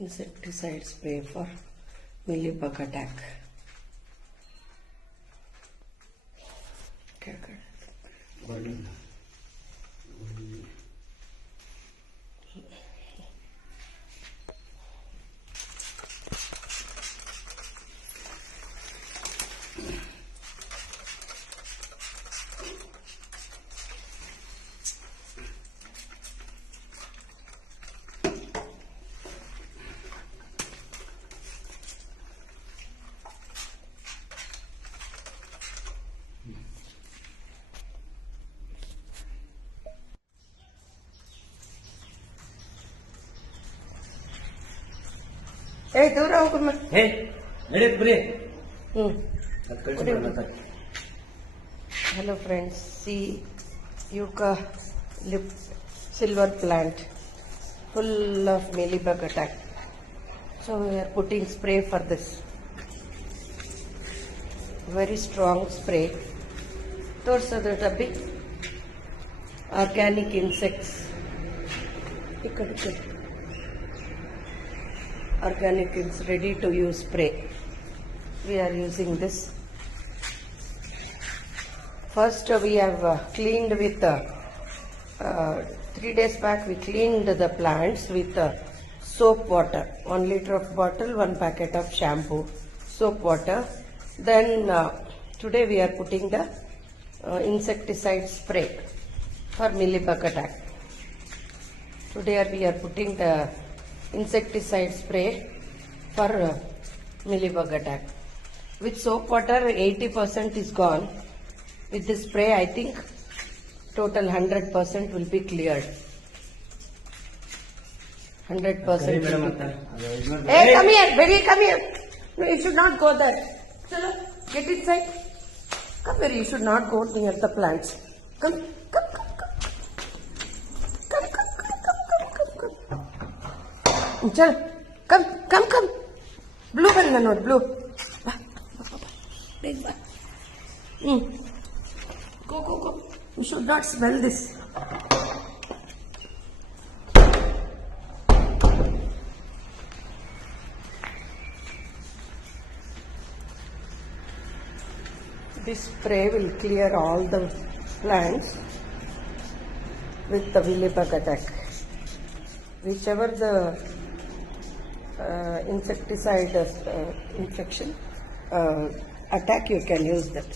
insecticide spray for mealybug attack. Hey, ದೂರ ಹೋಗಮ್ಮ. ಹೇ ನಡೆಯಕ್ಕೆ ಬರೀ. Hello friends, see Yucca lip silver plant full of mealybug attack. So we are putting spray for this. Very strong spray. ತೋರ್ಸೋದು ಡಬ್ಬಿ organic insects. ಈ ಕಡೆ organic is ready to use spray. We are using this. First we have cleaned with 3 days back we cleaned the plants with soap water, 1 liter of bottle, 1 packet of shampoo, soap water. Then today we are putting the insecticide spray for mealybug attack. Today we are putting the insecticide spray for mealybug attack. With soap water 80% is gone. With this spray I think total 100% will be cleared. 100% will be cleared. Hey, come here, Betty, come here. No, you should not go there. Chalo, get inside. Come here, you should not go near the plants. Come. Chal, come. Blue one, no, blue. Big one. Go. You should not smell this. This spray will clear all the plants with the mealybug attack. Whichever the insecticide infection attack, you can use that.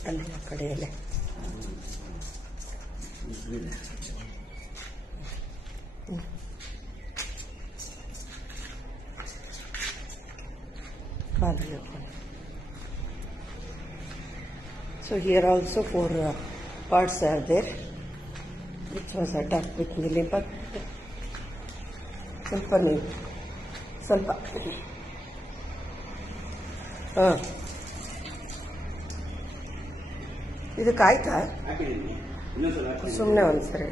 So here also 4 parts are there which was attacked with mealybug. ಸ್ವಲ್ಪ ಇದಕ್ಕಾಯ್ತಾ ಸುಮ್ಮನೆ ಒಂದ್ಸರಿ.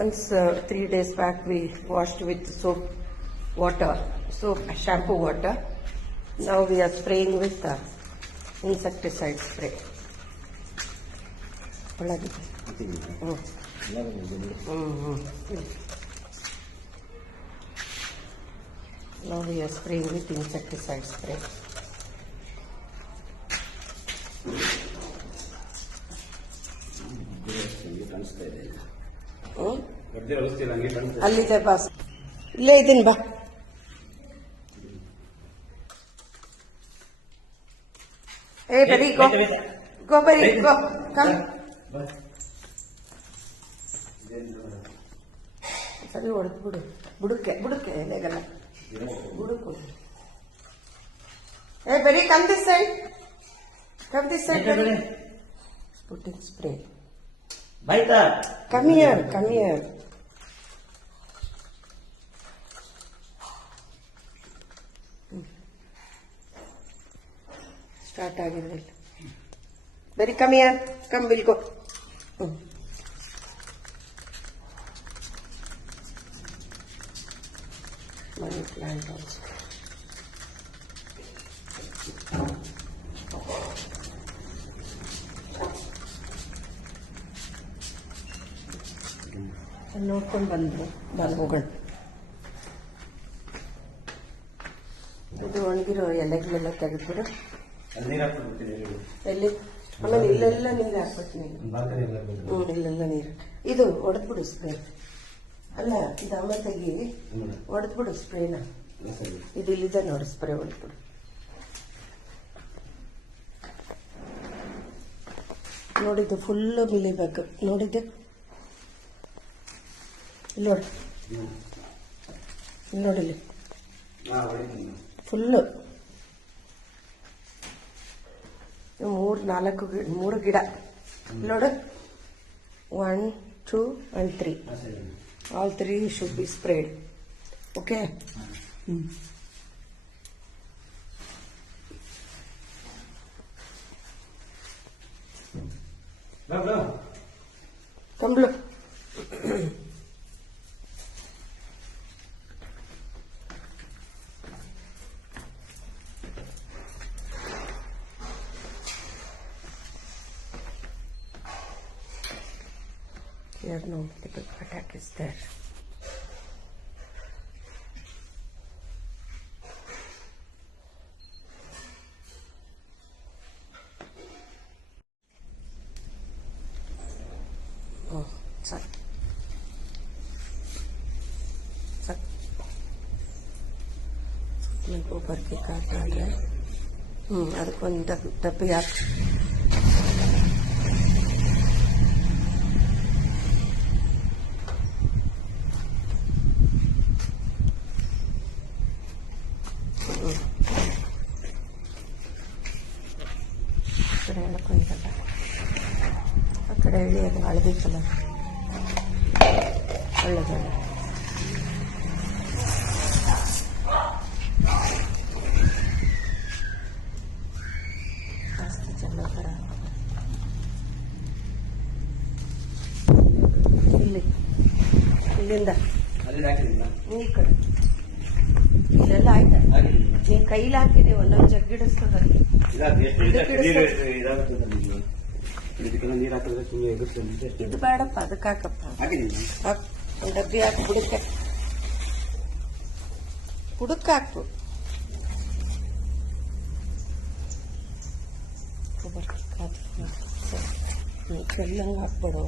Once 3 days back we washed with shampoo water. Now we are spraying with insecticide spray. Now we are spraying with insecticide spray. ಅಲ್ಲಿದೆ boss, ಇಲ್ಲೇ ಇದೀನಿ ಬಾ. Hey, Betty, go. Go, Betty, go. Come. ಸರಿ ಹೊಡೆದು ಬಿಡು. ಬುಡಕ್ಕೆ ಎಲೆಗಲ್ಲ ಬುಡಕು. Hey, Betty, come this side. Come this side, Betty. Putting spray. Baita. Come here. Start ಆಗಿರಲಿಲ್ಲ. Betty, come here. Come, we'll go. Money plant also. ಅಲ್ಲಿ ನೋಡ್ಕೊಂಡು ಬಂದು ಹೋಗೋಣ. ಇದು ಒಣಗಿರೋ ಎಲೆಗಳೆಲ್ಲ ತೆಗೆದ್ಬಿಡು. ಎಲ್ಲಿ ಆಮೇಲೆ ಇಲ್ಲೆಲ್ಲ ನೀರು ಹಾಕ್ಬೇಕು ನೀನು. ಇಲ್ಲೆಲ್ಲ ನೀರು ಇದು ಒಡೆದ್ಬಿಡು ಸ್ಪ್ರೇ. ಅಲ್ಲ ಇದು ಆಮೇಲೆ ತೆಗಿ, ಒಡೆದ್ಬಿಡು ಸ್ಪ್ರೇನ. ಇದು ಇಲ್ಲಿದೆ ನೋಡಿ, ಸ್ಪ್ರೇ ಹೊಡೆದ್ಬಿಡು. ನೋಡಿದ್ದು ಫುಲ್ಲು ಬಿಳಿಬೇಕು. ನೋಡಿದ್ದೆ ಇಲ್ಲಿ ನೋಡಿ, ಇಲ್ಲಿ ನೋಡಿಲ್ಲಿ ಫುಲ್ಲು 3 ಗಿಡ ನೋಡು. 1, 2 and 3. All 3 should be sprayed. Okay? Come look. Here no typical attack is there. Oh, sorry. मैं ऊपर के काट डाल रहा है. ಅದಕ್ಕೊಂದು ಡಬ್ಬಿ ಹಾಕಿ. ಆ ಕಡೆ ಹೇಳಿ ಅದು ಹಳದಿ ಕಲರ್ ಒಳ್ಳೆದಲ್ಲ. ಜಾಸ್ತಿ ಚೆಲ್ಲೋತರ ಇಲ್ಲಿಂದ ಈ ಕಡೆ ಇಲ್ಲೆಲ್ಲ ಆಯ್ತಾ? ನೀನ್ ಕೈಲಿ ಹಾಕಿದೆ ಒಂದೊಂದು ಜಗ್ಗಿಡಿಸ್ತದಲ್ಲಿ. ಇದು ಬೇಡಪ್ಪ, ಅದಕ್ಕೆ ಹಾಕಪ್ಪ. ಒಂದು ಡಬ್ಬಿ ಹಾಕಿ ಬುಡಕ್ಕೆ ಹಾಕು. ಚೆಲ್ಲಂಗೆ ಹಾಕ್ಬಿಡು.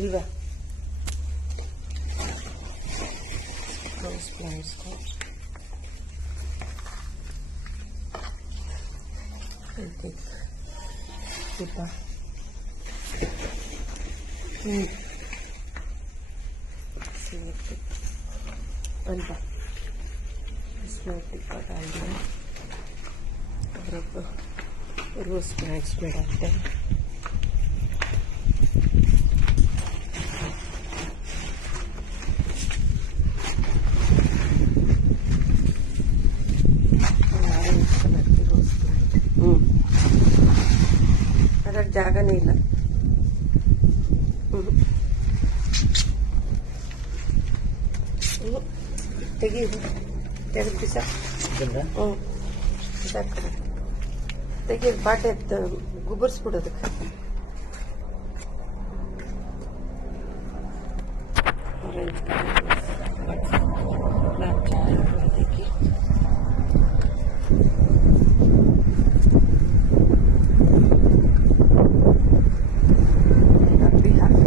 ಇಲ್ವಾ ಪ್ಲಾಂಟ್ಸ್ अल्वा इसमें टिक्का डाल दिया और अब रोज प्लांट्स में डालते हैं. अगर जागा नहीं लग ತೆಗೆದು ಬಿಸ ತೆಗೆದು ಬಾಟೆ ಗುಬ್ಬರ್ಸ್ಬಿಡೋದಕ್ಕೆ. ಆರೆಂಜ್ ಅದಕ್ಕೆ ಡಬ್ಬಿ ಹಾಕಿ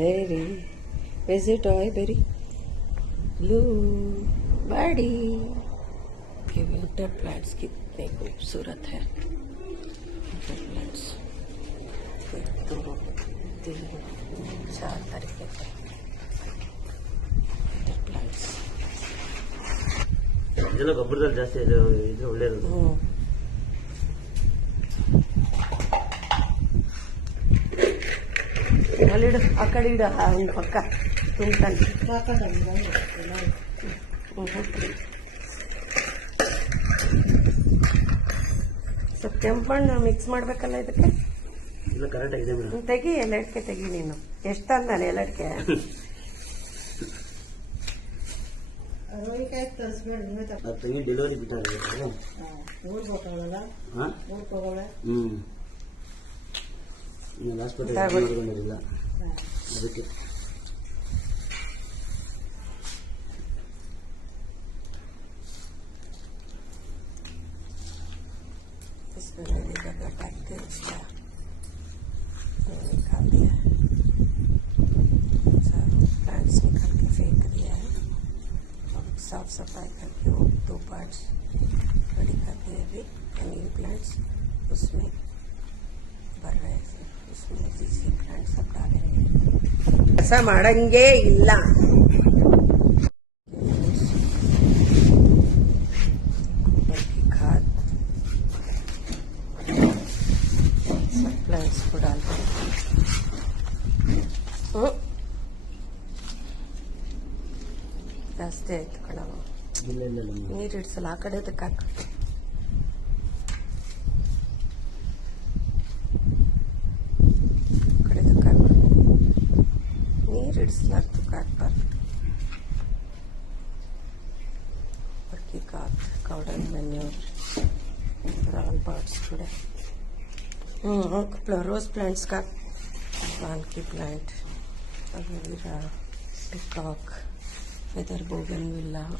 Berry, is it toy berry? Blue, body. के विंटर प्लांट्स कितने खूबसूरत है. विंटर प्लांट्स 1, 2, 3, 4 तरीके के विंटर प्लांट्स. ಇದೆಲ್ಲ ಗೊಬ್ಬರದಲ್ಲಿ ಜಾಸ್ತಿ ಇದು ಒಳ್ಳೇದು. ಅಲ್ಲಿಡು, ಆ ಕಡೆ ಇಡು, ಒಂದು ಪಕ್ಕ ತುಂಬ್ತಾನೆ. ಸ್ವಲ್ಪ ಕೆಂಪಣ್ಣ ಮಿಕ್ಸ್ ಮಾಡ್ಬೇಕಲ್ಲ ಇದಕ್ಕೆ. ಇಲ್ಲ ಕರೆಕ್ಟ್ ಆಗಿದೆ. ತೆಗಿ, ಎಲ್ಲ ತೆಗಿ ನೀನು. ಎಷ್ಟು ತಂದಾನೆ ಎಲ್ಲಡ್ಕೆ ಅದು ತಂಗಿ ಡೆಲಿವರಿ ಬಿಟ್ಟಾರೆ ಹಾಂ ಹಾಸ್ಪಿಟಲ್ ಮಾಡ್ಕೊಂಡಿರಲಿಲ್ಲ ಅದಕ್ಕೆ इसमें मैंने डब्बा पैक कर दिया निकाल दिया सारे प्लांट्स निकाल के फेंक दिया है अब साफ सफाई करके वो 2 पार्ट्स रेडी कर दिए अभी हनी प्लांट्स उसमें भर रहे हैं उसमें इसी प्लांट सब डालेंगे ऐसा मारेंगे इल्ला प्लांट्स को डालते हैं ಜಾಸ್ತಿ ಆಯ್ತು ಕಣವ ಇಲ್ಲ ಇಲ್ಲ ಇಲ್ಲ ನೀರು ಇಡ್ಸಲ್ಲ ಆ ಕಡೆ ಹಾಕು ಕಡೆ ಹಾಕ್ಬಾರ್ದು ನೀರು ಇಡ್ಸಲಾಗ್ತು ಹಾಕ್ಬಾರ್ದು बाकी cow dung manure all birds today रोज प्लांट्स का पान की प्लांट एलोवेरा पिकॉक इधर बोगनविला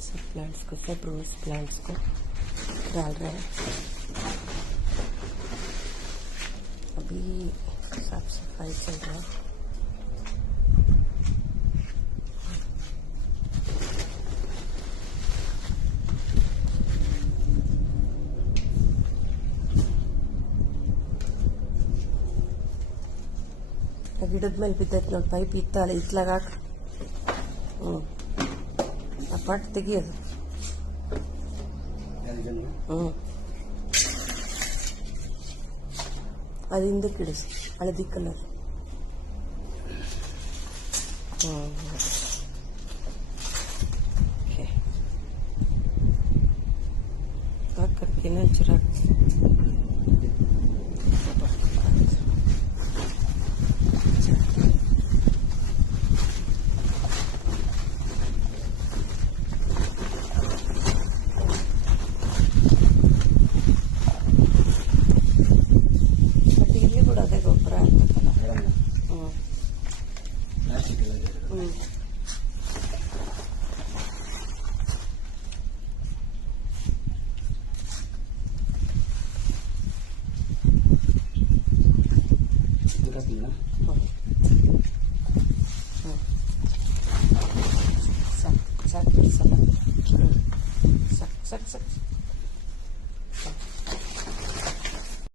सब प्लांट्स को सब रोज प्लांट्स को डाल रहे हैं अभी साफ सफाई चल रहा है ಗಿಡದ ಮೇಲೆ ಬಿದ್ದೈತೆ ನೋಡಿ ಪೈಪ್ ಇತ್ತಲ್ಲ ಇತ್ಲಾಗ ಆ ಪಟ್ ತೆಗಿಯೋದು ಅದು ಹಿಂದಕ್ಕೆ ಇಡಿಸು ಹಳದಿ ಕಲರ್ ಓಕೆ ಹಾಕಿ ನಂಚೂರ ಗೊಬ್ಬರ ಹಾಕ್ಬೇಕಲ್ಲ ಸಾಕು ಸಾಕು ಸಾಕು ಸಾಕು ಸಾಕು